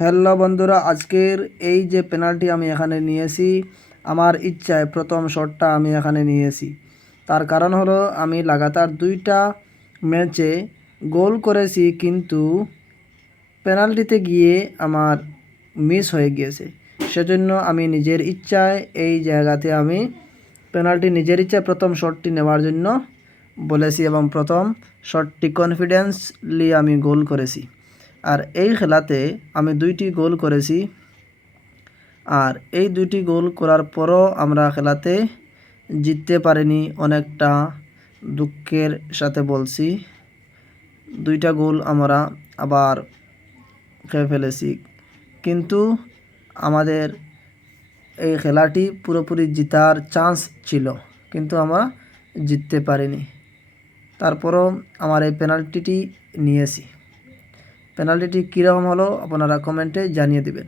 Hello বন্ধুরা, আজকের এই যে পেনাল্টি আমি এখানে নিয়েছি, আমার ইচ্ছায় প্রথম শটটা আমি এখানে নিয়েছি। তার কারণ হলো আমি লাগাতার 2টা ম্যাচে গোল করেছি, কিন্তু পেনাল্টিতে গিয়ে আমার মিস হয়ে গিয়েছে। সেজন্য আমি নিজের ইচ্ছায় এই জায়গাতে আমি পেনাল্টি নিজের ইচ্ছায় প্রথম শটটি নেওয়ার জন্য বলেছি এবং প্রথম শটটি কনফিডেন্সলি আমি গোল করেছি। আর এই খেলাতে আমি 2টি গোল করেছি। আর এই 2টি গোল করার পরও আমরা খেলাতে জিততে পারিনি, অনেকটা দুঃখের সাথে বলছি। 2টা গোল আমরা আবার খেয়ে ফেলেছি, কিন্তু আমাদের এই খেলাটি পুরোপুরি জেতার চান্স ছিল, কিন্তু আমরা জিততে পারিনি। তারপরও আমার এই পেনাল্টিটি নিয়েছি। পেনাল্টিটি কীরকম হলো আপনারা কমেন্টে জানিয়ে দেবেন।